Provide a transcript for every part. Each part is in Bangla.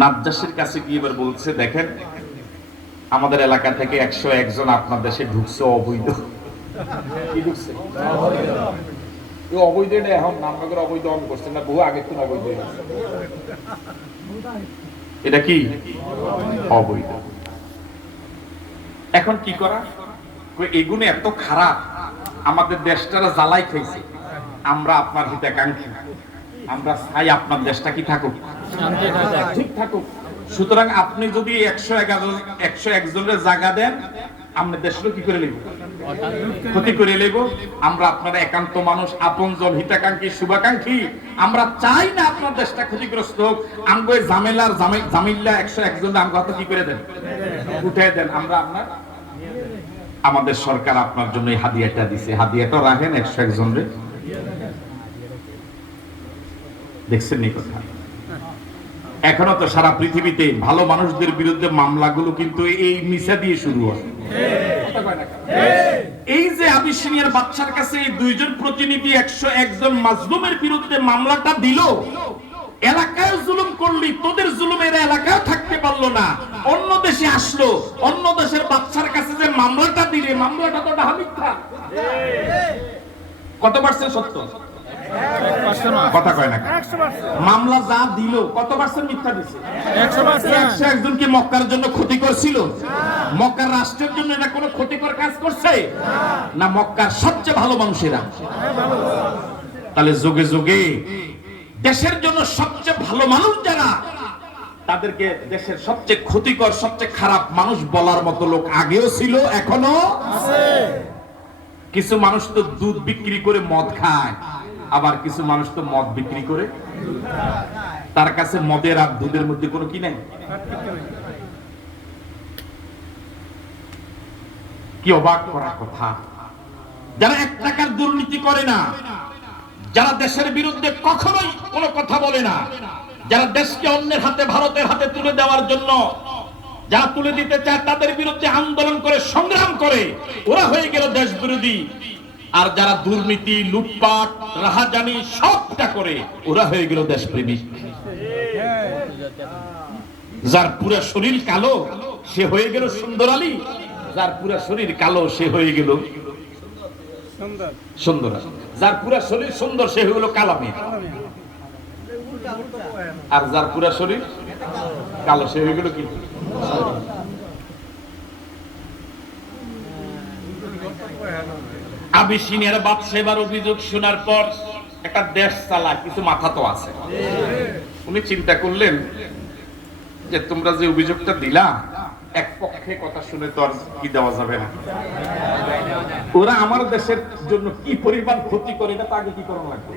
নাজ্জাশীর কাছে গিয়ে এবার বলছে, দেখেন আমাদের এলাকা থেকে 101 জন আপনার দেশে ঢুকছে অবৈধ। কি ঢুকছে? অবৈধ। এখন নামনগর অবৈধ অন করছে না, বহু আগে তো অবৈধ। এটা কি অবৈধ? এখন কি করা? এগুলো এত খারাপ, আমাদের দেশটারা জ্বালাই খাইছে। আমরা আপনার হিতাকাঙ্ক্ষী, আমরা চাই আপনার দেশটা কি থাকুক, ঠিক থাকুক। সুতরাং আপনি যদি 101 জনের জায়গা দেন, আমরা দেশটা কি করে নেব? ক্ষতি করে নেব। আমরা আপনার একান্ত মানুষ, আপনজন, হিতাকাঙ্ক্ষী, শুভাকাঙ্ক্ষী। আমরা চাই না আপনার দেশটা ক্ষতিগ্রস্ত হোক। আমগো জামিল্লা 101 জন আমগো হাতে কি করে দেন, উঠে দেন। আমরা আপনার, আমাদের সরকার আপনার জন্য এই হাদিয়াটা দিছে, হাদিয়াটা রাখেন 101 জনের। দেখছেন এই কথা? এখনো তো সারা পৃথিবীতে ভালো মানুষদের বিরুদ্ধে মামলাগুলো কিন্তু এই মিছা দিয়ে শুরু হয়। এই যে আবিসিনিয়ার বাচ্চার কাছে এই 2 জন প্রতিনিধি 101 জন মাজলুমের বিরুদ্ধে মামলাটা দিল, এলাকায় জুলুম করলি, তোদের জুলুমের এলাকায় থাকতে পারলো না, অন্য দেশে আসলো, অন্য দেশের বাচ্চার কাছে যে মামলাটা দিলে, মামলাটা তো মিথ্যা। কত পার্সেন্ট সত্য? কথা কয় না। মামলা যা দিল কত পার্সেন্ট মিথ্যা দিছে? 101 জন কি মক্কার জন্য ক্ষতি করছিল? মক্কার রাষ্ট্রের জন্য এটা কোনো ক্ষতিকর কাজ করছে না? মক্কার সবচেয়ে ভালো মানুষেরা। তাহলে যুগে যুগে দেশের জন্য সবচেয়ে ভালো মানুষ যারা, তাদেরকে দেশের সবচেয়ে ক্ষতিকর, সবচেয়ে খারাপ মানুষ বলার মতো লোক আগেও ছিল, এখনো আছে। কিছু মানুষ তো দুধ বিক্রি করে মদ খায়, আবার কিছু মানুষ তো মদ বিক্রি করে, তার কাছে মদের আর দুধের মধ্যে কোনো কি নাই। কি অবাক করা কথা! যারা 1 টাকার দুর্নীতি করে না, যারা দেশের বিরুদ্ধে কখনোই কোনো কথা বলে না, যারা দেশকে অন্যের হাতে, ভারতের হাতে তুলে দেওয়ার জন্য যারা তুলে দিতে চায় তাদের বিরুদ্ধে আন্দোলন করে, সংগ্রাম করে, ওরা হয়ে গেল দেশ বিরোধী। আর যারা দুর্নীতি, লুটপাট, রাহাজানি সবটা করে, ওরা হয়ে গেল দেশপ্রেমিক। যার পুরো শরীর কালো সে হয়ে গেল সুন্দর আলী, যার পুরো শরীর কালো সে হয়ে গেল সুন্দর, যার পুরো শরীর সুন্দর সে হয়ে গেল কালামে, আর যার পুরো শরীর কালো সে হয়ে গেল কি? আবিসিনিয়ার বাদশা এবার অভিযোগ শোনার পর একটা দেশ চালা কিছু মাথা তো আছে, উনি চিন্তা করলেন যে তোমরা যে অভিযোগটা দিলা, এক পক্ষে কথা শুনে তো আর কি দেওয়া যাবে না। ওরা আমার দেশের জন্য কি পরিমাণ ক্ষতি করে এটা তো আগে কি করা লাগবে।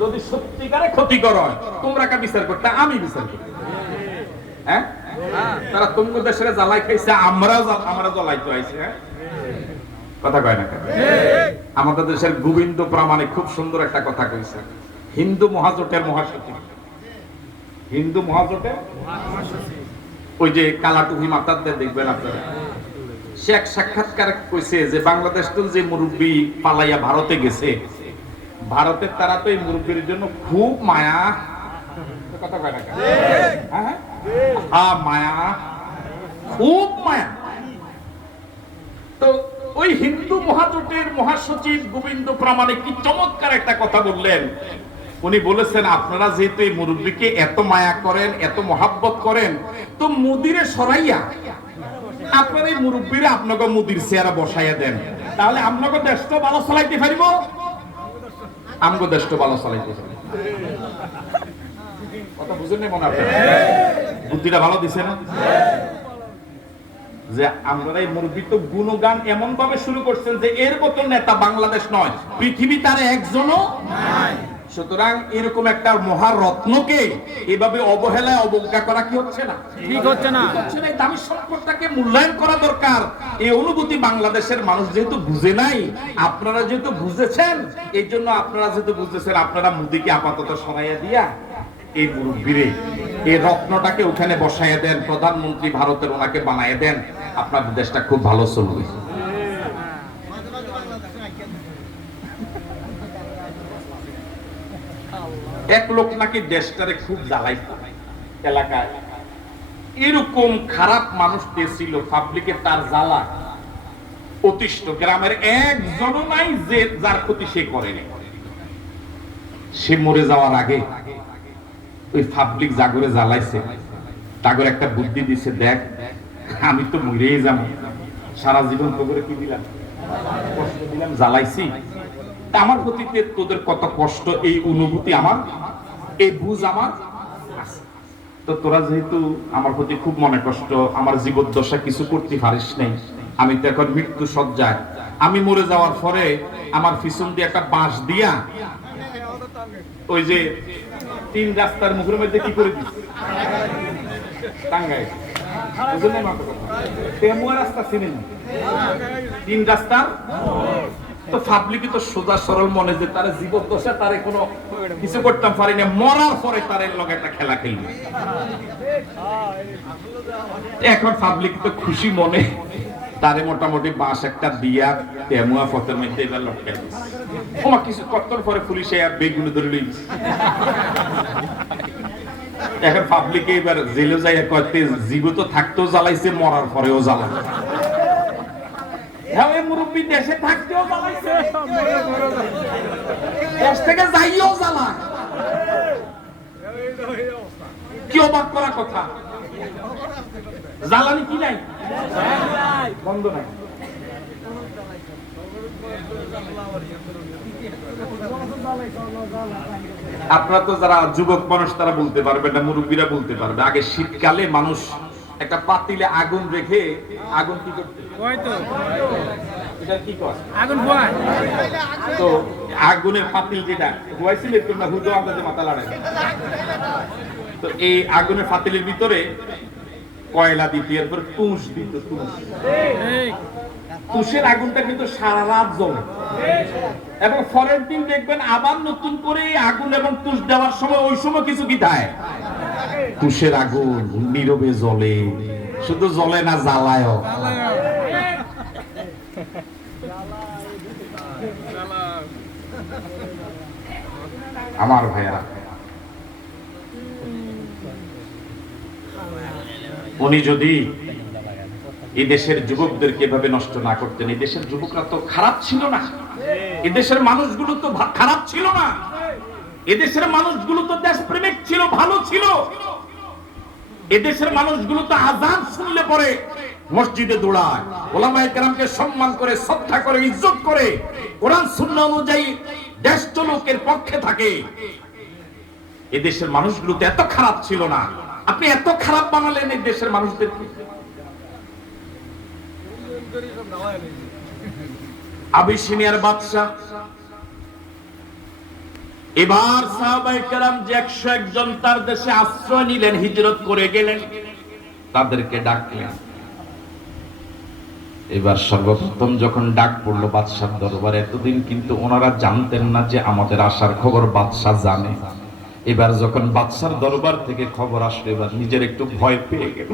যদি সত্যিকারে ক্ষতি করো তোমরা কা বিচার করতে, আমি বিচার করি। হ্যাঁ, তারা তোমার দেশের জ্বালাই খাইছে, আমরা জ্বালাইতে আইছে। কথা কয় না? আমাদের দেশের গোবিন্দ প্রামাণিক খুব সুন্দর একটা কথা কইছে, হিন্দু মহাজোটের মহাসচিব, হিন্দু মহাজোটের ওই যে কালাটুহি মাতাদের দেখবেন আপনারা, সে এক সাক্ষাৎকার কইছে যে বাংলাদেশ তো যে মুরব্বী পালাইয়া ভারতে গেছে, ভারতের তারা তো এই মুরব্বীর জন্য খুব মায়া। কথা কয় না? হ্যাঁ, মায়া, খুব মায়া। তো ওই হিন্দু মহাজোটের মহাসচিব গোবিন্দ প্রামাণিক কি চমৎকার একটা কথা বললেন। উনি বলেছেন, আপনারা যেহেতু এই মুরব্বীকে এত মায়া করেন, এত মহাব্বত করেন, তো মুদিরে সরাইয়া আপনারা এই মুরব্বীরা আপনাকে মুদির চেয়ারে বসাইয়া দেন, তাহলে আপনাকে দেশটা ভালো চালাইতে পারিব, আমগো দেশটা ভালো চালাইতে পারিব। কথা বুঝেন না? মনে আপনার বুদ্ধিটা ভালো দিছে না? যে আমরা এই মুরব্বী তো গুণগান এমন ভাবে শুরু করছেন যে এর মতো নেতা বাংলাদেশ নয়, পৃথিবী তার একজনও নাই। সুতরাং এরকম একটা মহারত্নকে এভাবে অবহেলায় অবজ্ঞা করা কি হচ্ছে না? ঠিক হচ্ছে না। এই দামি সম্পদটাকে মূল্যায়ন করা দরকার। এই অনুভূতি বাংলাদেশের মানুষ যেহেতু বুঝে নাই, আপনারা যেহেতু বুঝেছেন, এই জন্য আপনারা যেহেতু বুঝেছেন, আপনারা মোদিকে আপাতত সরাইয়া দিয়া এই মুরব্বীরে, এই রত্নটাকে ওখানে বসাইয়া দেন, প্রধানমন্ত্রী ভারতের ওনাকে বানাইয়া দেন, আপনাদের দেশটা খুব ভালো চলবে। এক লোক নাকি দেশটারে খুব জ্বালাইতো, এলাকায় এরকম খারাপ মানুষদের ছিল, পাবলিকে তার জ্বালা অতিষ্ঠ, গ্রামের একজনও নাই যে যার ক্ষতি সে করেনি। সে মরে যাওয়ার আগে ওই পাবলিক জাগরে জ্বালাইছে, তাগর একটা বুদ্ধি দিছে, দেখ আমি তো মরেই যাবো, সারা জীবন তো করে কি দিলাম, কষ্ট দিলাম, জ্বালাইছি, আমার প্রতিতে তোদের কত কষ্ট, এই অনুভূতি আমার, এই বুঝ আমার আছে। তো তোরা যেহেতু আমার প্রতি খুব মনে কষ্ট, আমার জীবদ্দশা কিছু করতে পারিস নাই, আমি তো এখন মৃত্যু সজ্জায়, আমি মরে যাওয়ার পরে আমার পিছন দিয়ে একটা বাঁশ দিয়া ওই যে 3 রাস্তার মুখের মধ্যে কি করে দিস, টাঙ্গাই, বুঝলেন না কথা, তেমুয়া রাস্তা চিনেন, 3 রাস্তা। তো পাবলিকই তো সোজা সরল মনে যে তার জীবদ্দশা তারে কোনো কিছু করতে পারি না, মরার পরে তার লগে একটা খেলা খেলবে। এখন পাবলিক তো খুশি মনে তারে মোটামুটি বাঁশ একটা দিয়া তেমুয়া পথের মধ্যে এবার লটকাই দিচ্ছে। ওমা কিছু কত্তর পরে পুলিশে আর বেগুলো ধরে লইছে। এখন পাবলিকে এবার জেলে যাই কয়েকটি জীবিত থাকতেও জ্বালাইছে, মরার পরেও জ্বালা। মুরব্বী দেশে থাকতেও জ্বালাইছে, দেশ থেকে যাইও জ্বালা। কি অবাক করা কথা, জ্বালানি কি নাই, বন্ধ নাই। আপনারা তো যারা যুবক মানুষ তারা বলতে পারবে না, মুরব্বীরা বলতে পারবে, আগে শীতকালে মানুষ একটা পাতিলে আগুন রেখে আগুন কি করতে, এটা কি করে আগুন পোয়ায়, তো আগুনের পাতিল যেটা হয়েছিল তোমরা হুদো আমাদের মাথা লাড়াই, তো এই আগুনের পাতিলের ভিতরে কয়লা দিত, এরপর তুষ দিত, তুষের আগুনটা কিন্তু সারা রাত জ্বলে, এবং পরের দিন দেখবেন আবার নতুন করে আগুন এবং তুষ দেওয়ার সময় ওই সময় কিছু কি দেয়, তুষের আগুন নীরবে জ্বলে, শুধু জ্বলে না জ্বালায়। আমার ভাইয়া, উনি যদি এই দেশের যুবকদেরকে এভাবে নষ্ট না করতেন, এই দেশের যুবকরা তো খারাপ ছিল না, এই দেশের মানুষগুলো তো খারাপ ছিল না, এদেশের মানুষগুলো তো দেশপ্রেমিক ছিল, ভালো ছিল, এদেশের মানুষগুলো তো আযান শুনলে পরে মসজিদে দৌড়ায়, ওলামায়ে কেরামকে সম্মান করে, শ্রদ্ধা করে, ইজ্জত করে, কোরআন সুন্নাহ অনুযায়ী দেশ চলকের পক্ষে থাকে। এদেশের মানুষগুলো তো এত খারাপ ছিল না, আপনি এত খারাপ বানালেন এই দেশের মানুষদেরকে। আবিসিনিয়ার বাদশা এবার সাহাবায়ে কেরাম যে 101 জন তার দেশে আশ্রয় নিলেন, হিজরত করে গেলেন, তাদেরকে ডাকলেন। এবার সর্বপ্রথম যখন ডাক পড়লো বাদশার দরবারে, এতদিন কিন্তু ওনারা জানতেন না যে আমাদের আসার খবর বাদশা জানে। এবার যখন বাদশার দরবার থেকে খবর আসলো, এবার নিজের একটু ভয় পেয়ে গেল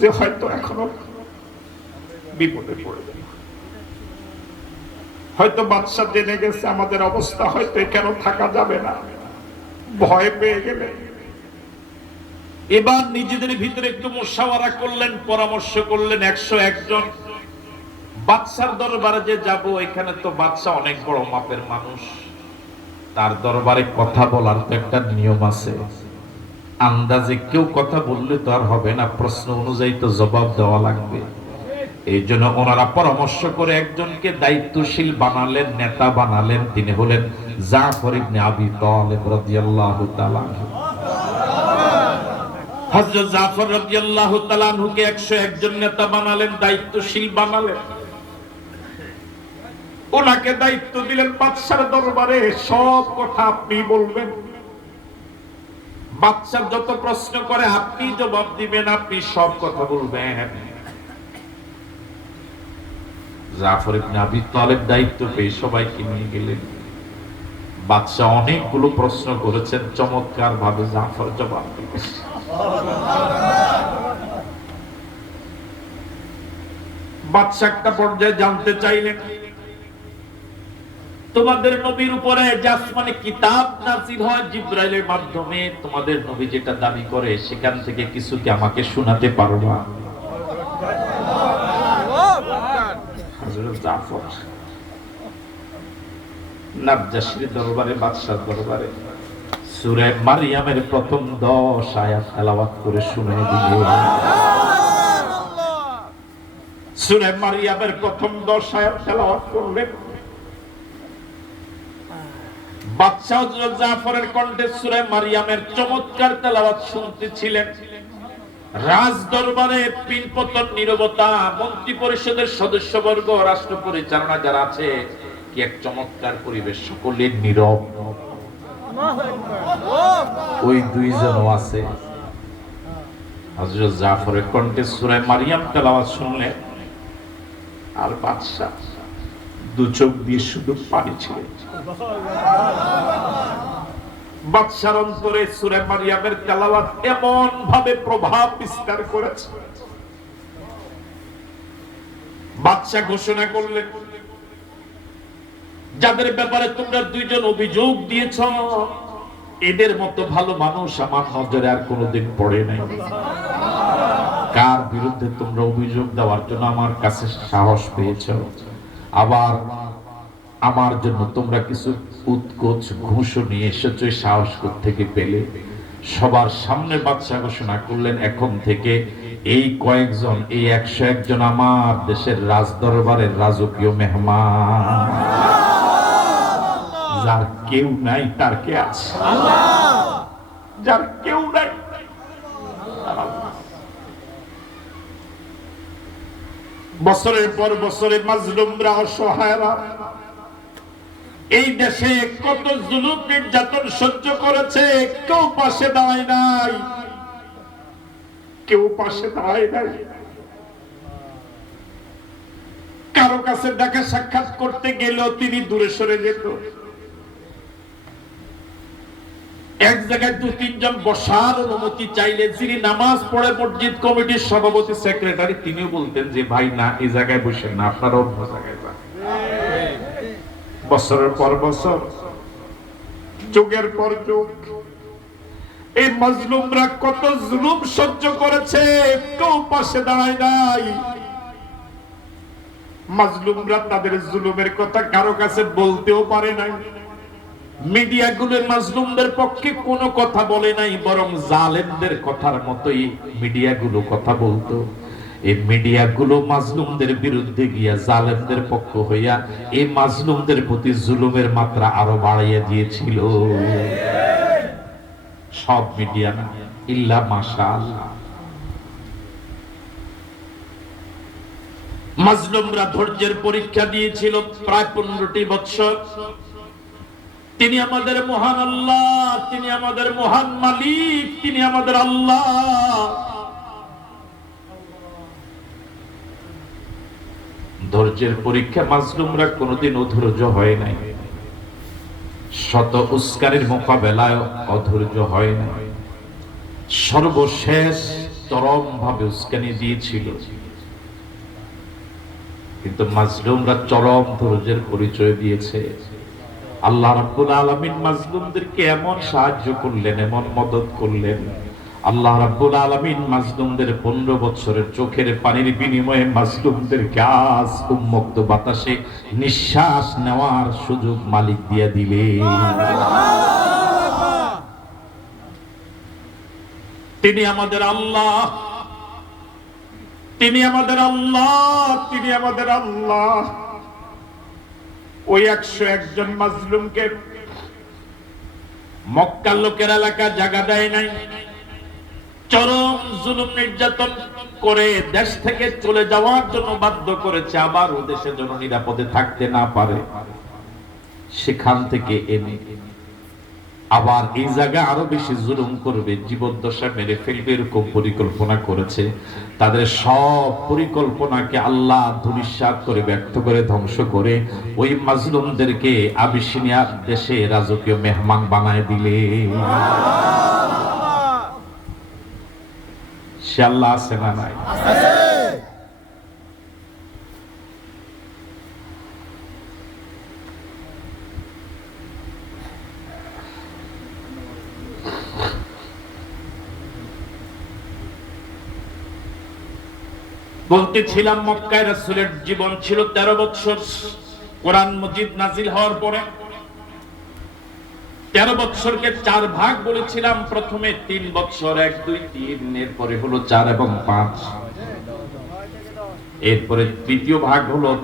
যে হয়তো এখনো বিপদে পড়বে, হয়তো বাদশা জেনে গেছে আমাদের অবস্থা, হয়তো কেন থাকা যাবে না, ভয় পেয়ে গেলে এবার নিজেদের ভিতরে একটু মুশাওয়ারা করলেন, পরামর্শ করলেন। 101 জন বাদশার দরবারে যে যাব, এখানে তো বাদশা অনেক বড় মাপের মানুষ, তার দরবারে কথা বলার তো একটা নিয়ম আছে, আন্দাজে কেউ কথা বললে তো আর হবে না, প্রশ্ন অনুযায়ী তো জবাব দেওয়া লাগবে। এই জন্য ওনারা পরামর্শ করে একজনকে দায়িত্বশীল বানালেন, নেতা বানালেন, তিনি হলেন জাফর ইবনে আবি তালিব রাদিয়াল্লাহু তাআলা। হযরত জাফর রাদিয়াল্লাহু তাআলা আনহুকে 101 জন নেতা বানালেন, দায়িত্বশীল বানালেন। ওনাকে দায়িত্ব দিলেন বাদশার দরবারে সব কথা আপনি বলবেন, বাদশা যত প্রশ্ন করে আপনি জবাব দিবেন, আপনি সব কথা বলবেন। জাফর ইবনে আবি তালিব দায়িত্ব পেয়ে সবাইকে নিয়ে গেলেন। বাদশা অনেকগুলো প্রশ্ন করেছেন, চমৎকার ভাবে জাফর জবাব দিলেন। বাদশা একটা পর্যায়ে জানতে চাইলেন তোমাদের নবীর উপরে যে আসমানে কিতাব নাযিল হয় জিবরাইলের মাধ্যমে, তোমাদের নবী যেটা দাবি করে সেখান থেকে কিছু কি আমাকে শোনাতে পারবা? হযরত জাফর নাজ্জাশীর দরবারে, বাদশার দরবারে সূরা মারইয়ামের প্রথম 10 আয়াত তেলাওয়াত করে শুনিয়ে দিলেন। সূরা মারইয়ামের প্রথম 10 আয়াত তেলাওয়াত করলেন। বাদশা হযরত জাফরের কণ্ঠে সূরা মারইয়ামের চমৎকার তেলাওয়াত শুনতেছিলেন। রাজ দরবারে পিনপতন নীরবতা, মন্ত্রী পরিষদের সদস্যবর্গ, রাষ্ট্র পরিচালনা যারা আছে, কি এক চমৎকার পরিবেশ, সকলে নীরব। ওই দুইজনও আছে। হযরত জাফরের কণ্ঠে সূরা মারইয়াম তেলাওয়াত শুনলেন, আর বাদশা দু চোখ দিয়ে শুধু পানি ছিল। বাদশার অন্তরে সূরা মারইয়ামের তেলাওয়াত এমন ভাবে প্রভাব বিস্তার করেছে, বাদশা ঘোষণা করলেন, যাদের ব্যাপারে তোমরা দুইজন অভিযোগ দিয়েছ, এদের মতো ভালো মানুষ আমার নজরে আর কোনোদিন পড়ে নাই। কার বিরুদ্ধে তোমরা অভিযোগ দেওয়ার জন্য আমার কাছে সাহস পেয়েছ? আবার আমার জন্য তোমরা কিছু উৎকোচ ঘুষও নিয়ে এসেছো, সাহস থেকে পেলে? সবার সামনে বাদশা ঘোষণা করলেন, এখন থেকে এই কয়েকজন, এই 101 জন আমার দেশের রাজ দরবারের রাজকীয় মেহমান। যার কেউ নাই তার কে আছে? যার কেউ নাই। বছরের পর বছরে মাজলুমরা, অসহায়রা এই দেশে কত জুলুম নির্যাতন সহ্য করেছে, কেউ পাশে দাঁড়ায় নাই, কেউ পাশে দাঁড়ায় নাই। কারো কাছে দেখা সাক্ষাৎ করতে গেলেও তিনি দূরে সরে যেত। এক জায়গায় 2-3 জন বসার অনুমতি চাইলে যিনি নামাজ পড়ে মসজিদ কমিটির সভাপতি সেক্রেটারি, তিনিও বলতেন যে ভাই না, এই জায়গায় বসেন না, আপনারা অন্য জায়গায় যান। বছরের পর বছর, যুগের পর যুগ এই মাজলুমরা কত জুলুম সহ্য করেছে, কেউ পাশে দাঁড়ায় নাই। মাজলুমরা তাদের জুলুমের কথা কারো কাছে বলতেও পারে নাই। মিডিয়াগুলো মাজলুমদের পক্ষে কোনো কথা বলে নাই, বরং জালেমদের কথার মতোই মিডিয়াগুলো কথা বলতো। এই মিডিয়াগুলো মাজলুমদের বিরুদ্ধে গিয়া, জালেমদের পক্ষ হইয়া এই মাজলুমদের প্রতি জুলুমের মাত্রা আরো বাড়াইয়া দিয়েছিল। সব মিডিয়া না, ইল্লা মাশাআল্লাহ। মাজলুমরা ধৈর্যের পরীক্ষা দিয়েছিল প্রায় 15টি বছর। তিনি আমাদের মহান আল্লাহ, তিনি আমাদের মহান মালিক, তিনি আমাদের আল্লাহ। ধৈর্যের পরীক্ষা মাজলুমরা কোনোদিন অধৈর্য হয় নাই, শত উস্কানির মোকাবেলায় অধৈর্য হয় নাই। সর্বশেষ চরম ভাবে উস্কানি দিয়েছিল, কিন্তু মাজলুমরা চরম ধৈর্যের পরিচয় দিয়েছে। আল্লাহ রাব্বুল আলামিন মাজলুমদেরকে এমন সাহায্য করলেন, এমন মদদ করলেন। আল্লাহ রাব্বুল আলামিন মাজলুমদের 15 বছরের চোখের পানির বিনিময়ে মাজলুমদেরকে আজ উন্মুক্ত বাতাসে নিঃশ্বাস নেওয়ার সুযোগ মালিক দিয়ে দিলেন। তিনি আমাদের আল্লাহ, তিনি আমাদের আল্লাহ, তিনি আমাদের আল্লাহ। ওই 101 জন মাজলুমকে মক্কার লোকের এলাকা জায়গা দেয় নাই, চরম জুলুম নির্যাতন করে দেশ থেকে চলে যাওয়ার জন্য বাধ্য করেছে। আবার ও দেশে যেন নিরাপদে থাকতে না পারে, সেখান থেকে এনে আবার এই জায়গায় আরো বেশি জুলুম করবে, জীবদ্দশা মেরে ফেলবে, এরকম পরিকল্পনা করেছে। তাদের সব পরিকল্পনাকে আল্লাহ ধূলিসাৎ করে, ব্যর্থ করে, ধ্বংস করে ওই মাজলুমদেরকে আবিসিনিয়া দেশে রাজকীয় মেহমান বানায় দিলে। সে আল্লাহ আছে না নাই? বলতেছিলাম মক্কায় রাসূলের জীবন ছিল 13 বছর। কোরআন মজিদ নাজিল হওয়ার পরে 13 বছরকে 4 ভাগ বলেছিলাম। প্রথমে 3 বছর, 1 2 3, এরপরে হলো 4 এবং 5, এরপরে তৃতীয় ভাগ হলো